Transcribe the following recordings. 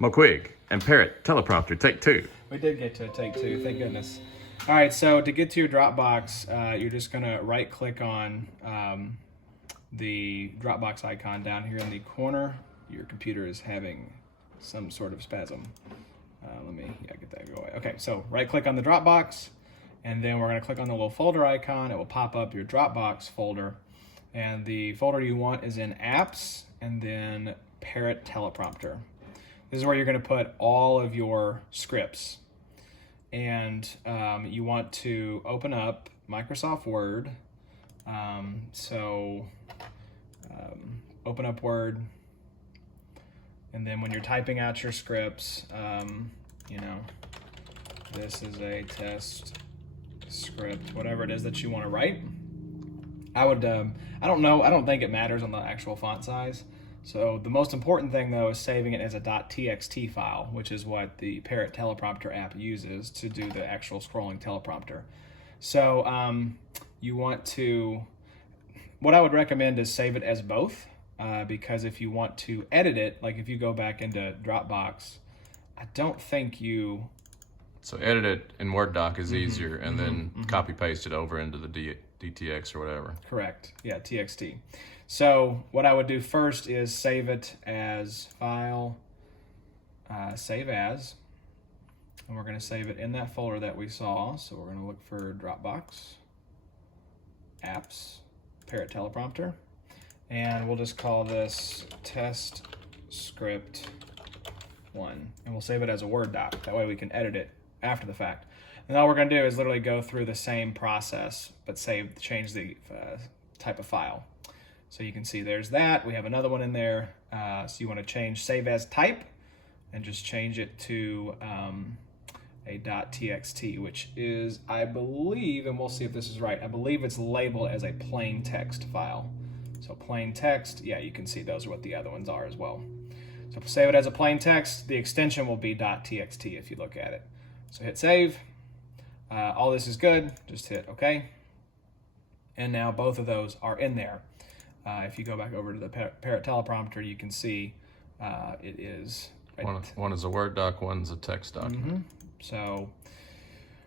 Moquig and Parrot Teleprompter, take two. We did get to take two, thank goodness. All right, so to get to your Dropbox, you're just gonna right-click on the Dropbox icon down here in the corner. Your computer is having some sort of spasm. Let me get that go away. Okay, so right-click on the Dropbox, and then we're gonna click on the little folder icon. It will pop up your Dropbox folder, and the folder you want is in Apps, and then Parrot Teleprompter. This is where you're going to put all of your scripts. And you want to open up Microsoft Word. Open up Word. And then when you're typing out your scripts, this is a test script, whatever it is that you want to write. I don't think it matters on the actual font size. So the most important thing though is saving it as a .txt file, which is what the Parrot Teleprompter app uses to do the actual scrolling teleprompter. So what I would recommend is save it as both, because if you want to edit it, like if you go back into Dropbox, I don't think you... So edit it in Word doc is easier, and then copy paste it over into the DTX or whatever. Correct, yeah, TXT. So what I would do first is save it as file, save as, and we're gonna save it in that folder that we saw. So we're gonna look for Dropbox, Apps, Parrot Teleprompter, and we'll just call this test script 1, and we'll save it as a Word doc. That way we can edit it after the fact. And all we're gonna do is literally go through the same process, but change the type of file. So you can see there's that. We have another one in there. So you want to change save as type and just change it to a .txt, which is, I believe, and we'll see if this is right, I believe it's labeled as a plain text file. So plain text, yeah, you can see those are what the other ones are as well. So if we save it as a plain text, the extension will be .txt if you look at it. So hit save. All this is good, just hit OK. And now both of those are in there. If you go back over to the Parrot Teleprompter, you can see it is... One is a Word doc, one's a text document. So,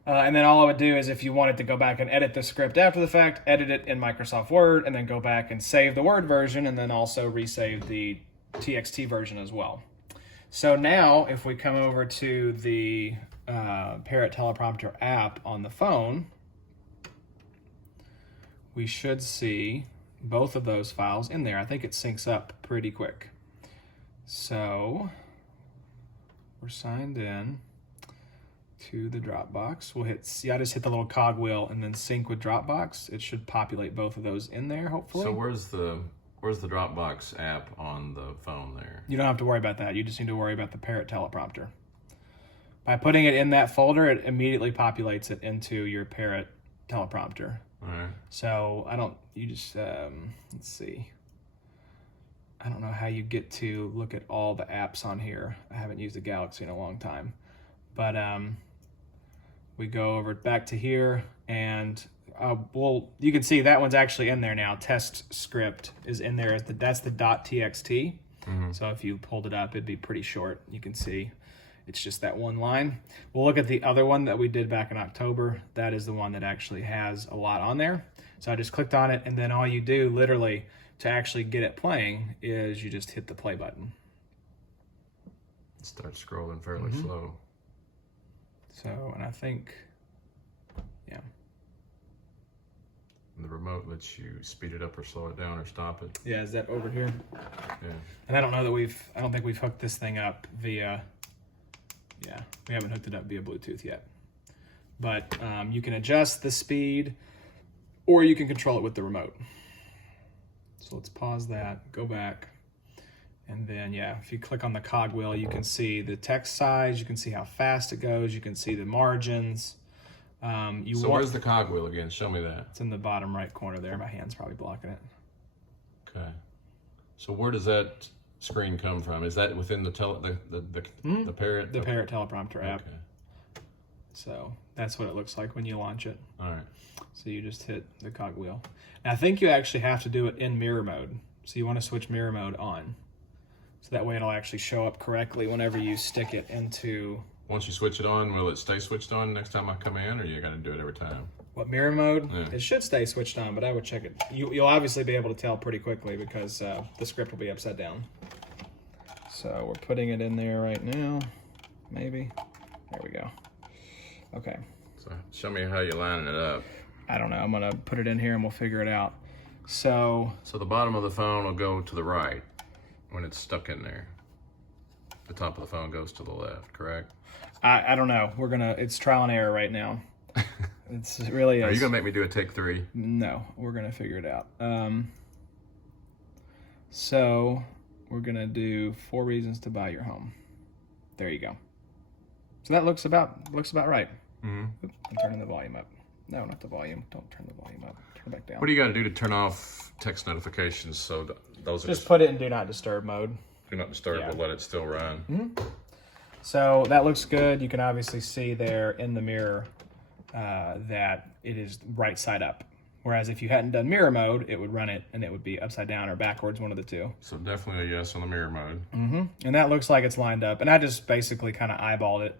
and then all I would do is if you wanted to go back and edit the script after the fact, edit it in Microsoft Word, and then go back and save the Word version, and then also resave the TXT version as well. So now, if we come over to the Parrot Teleprompter app on the phone, we should see both of those files in there. I think it syncs up pretty quick. So we're signed in to the Dropbox. We'll I just hit the little cog wheel and then sync with Dropbox. It should populate both of those in there, hopefully. So where's the Dropbox app on the phone there? You don't have to worry about that. You just need to worry about the Parrot Teleprompter. By putting it in that folder, it immediately populates it into your Parrot Teleprompter. All right. So let's see. I don't know how you get to look at all the apps on here. I haven't used a Galaxy in a long time. But we go over back to here, and you can see that one's actually in there now. Test script is in there. That's the .txt. So if you pulled it up, it'd be pretty short. You can see it's just that one line. We'll look at the other one that we did back in October. That is the one that actually has a lot on there. So I just clicked on it, and then all you do literally to actually get it playing is you just hit the play button. It starts scrolling fairly slow. So, and I think, yeah. And the remote lets you speed it up or slow it down or stop it. Yeah, is that over here? Yeah. And I don't think we've hooked this thing up via, we haven't hooked it up via Bluetooth yet. But you can adjust the speed, or you can control it with the remote. So let's pause that, go back. And then, if you click on the cogwheel, you can see the text size, you can see how fast it goes, you can see the margins. Where's the cogwheel again? Show me that. It's in the bottom right corner there. My hand's probably blocking it. Okay. So where does that screen come from? Is that within the Parrot? The Parrot Teleprompter app. Okay. So that's what it looks like when you launch it. All right. So you just hit the cogwheel. And I think you actually have to do it in mirror mode. So you want to switch mirror mode on. So that way it'll actually show up correctly whenever you stick it into... Once you switch it on, will it stay switched on next time I come in, or you got to do it every time? What, mirror mode? Yeah. It should stay switched on, but I would check it. You'll obviously be able to tell pretty quickly because the script will be upside down. So we're putting it in there right now. Maybe. There we go. Okay. So show me how you're lining it up. I don't know. I'm going to put it in here and we'll figure it out. So the bottom of the phone will go to the right when it's stuck in there. The top of the phone goes to the left, correct? I don't know. It's trial and error right now. It's really is. Are you gonna make me do a take 3? No, we're gonna figure it out. So we're gonna do 4 reasons to buy your home. There you go. So that looks about right. Mm-hmm. Oops, I'm turning the volume up. No, not the volume. Don't turn the volume up. Turn it back down. What do you got to do to turn off text notifications so those are Just put it in do not disturb mode. do not disturb, Yeah. but let it still run? Mm-hmm. So that looks good. You can obviously see there in the mirror that it is right side up. Whereas if you hadn't done mirror mode, it would run it and it would be upside down or backwards, one of the two. So definitely a yes on the mirror mode. Mm-hmm. And that looks like it's lined up. And I just basically kind of eyeballed it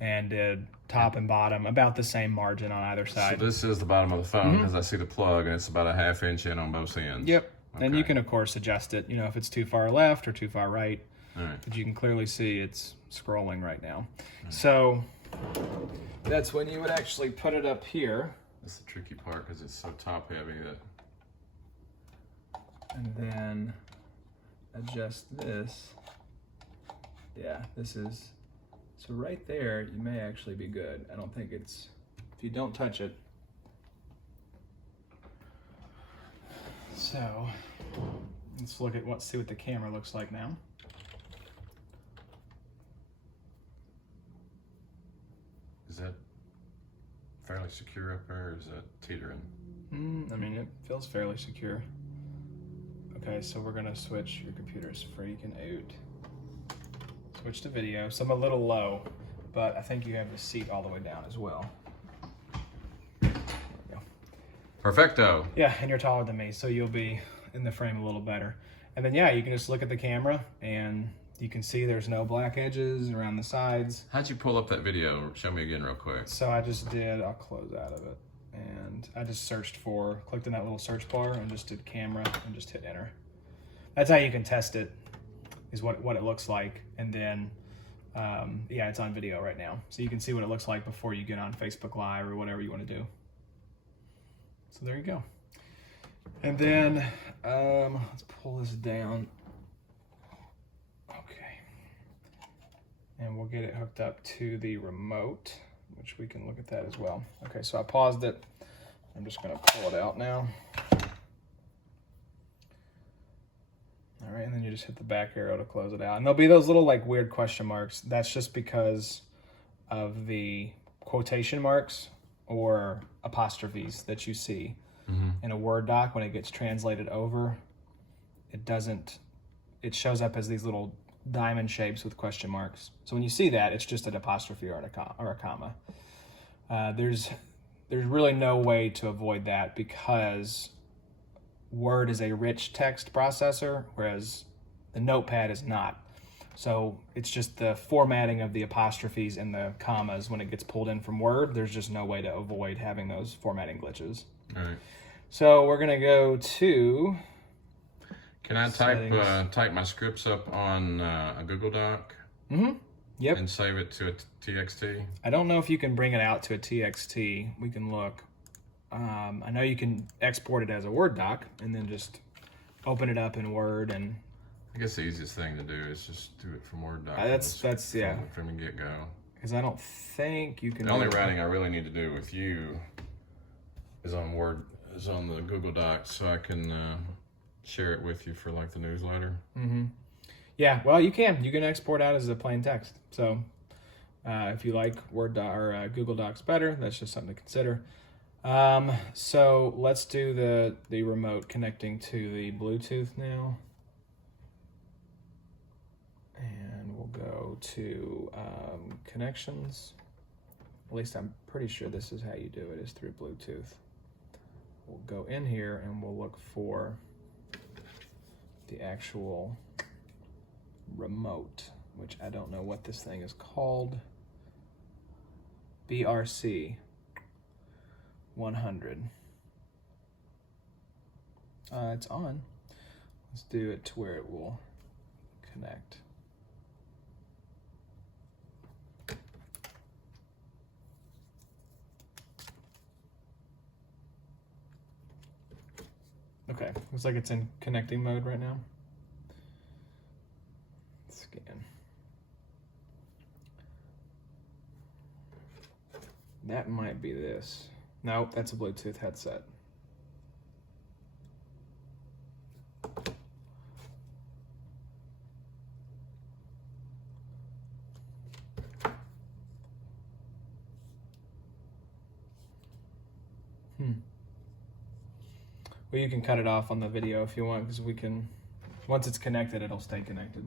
and did top and bottom about the same margin on either side. So this is the bottom of the phone because I see the plug and it's about a 1/2 inch in on both ends. Yep. Okay. And you can, of course, adjust it, if it's too far left or too far right. All right. But you can clearly see it's scrolling right now. So that's when you would actually put it up here. That's the tricky part because it's so top heavy that... And then adjust this. Yeah, this is... So right there, you may actually be good. I don't think it's... If you don't touch it. So let's see what the camera looks like now. Is that fairly secure up there, or is that teetering? I mean, it feels fairly secure. Okay, so we're gonna switch. Your computer's freaking out. Switch to video. So I'm a little low, but I think you have the seat all the way down as well. There we go. Perfecto. Yeah, and you're taller than me, so you'll be in the frame a little better. And then, yeah, you can just look at the camera, and you can see there's no black edges around the sides. How'd you pull up that video? Show me again real quick. So I'll close out of it. And I just clicked in that little search bar and just did camera and just hit enter. That's how you can test it, is what it looks like. And then, yeah, it's on video right now. So you can see what it looks like before you get on Facebook Live or whatever you want to do. So there you go. And then, let's pull this down. Okay. And we'll get it hooked up to the remote, which we can look at that as well. Okay, so I paused it. I'm just gonna pull it out now. All right, and then you just hit the back arrow to close it out. And there'll be those little like weird question marks. That's just because of the quotation marks or apostrophes that you see in a Word doc when it gets translated over. It shows up as these little diamond shapes with question marks. So when you see that, it's just an apostrophe or a comma. There's really no way to avoid that because Word is a rich text processor, whereas the Notepad is not. So it's just the formatting of the apostrophes and the commas when it gets pulled in from Word. There's just no way to avoid having those formatting glitches. All right. So we're gonna go to... Can I type my scripts up on a Google Doc? Mm-hmm. Yep. And save it to a TXT? I don't know if you can bring it out to a TXT. We can look. I know you can export it as a Word doc and then just open it up in Word and... I guess the easiest thing to do is just do it from Word doc. That's yeah. From the get-go. Because I don't think you can... The only writing I really need to do with you is on the Google Docs, so I can share it with you for like the newsletter. Mm-hmm. Yeah, well, you can export out as a plain text. So if you like Word or Google Docs better, that's just something to consider. So let's do the remote connecting to the Bluetooth now. And we'll go to connections. At least I'm pretty sure this is how you do it, is through Bluetooth. We'll go in here and we'll look for the actual remote, which I don't know what this thing is called. BRC 100. It's on. Let's do it to where it will connect. Okay, looks like it's in connecting mode right now. Scan. That might be this. Nope, that's a Bluetooth headset. Well, you can cut it off on the video if you want, because we can, once it's connected, it'll stay connected.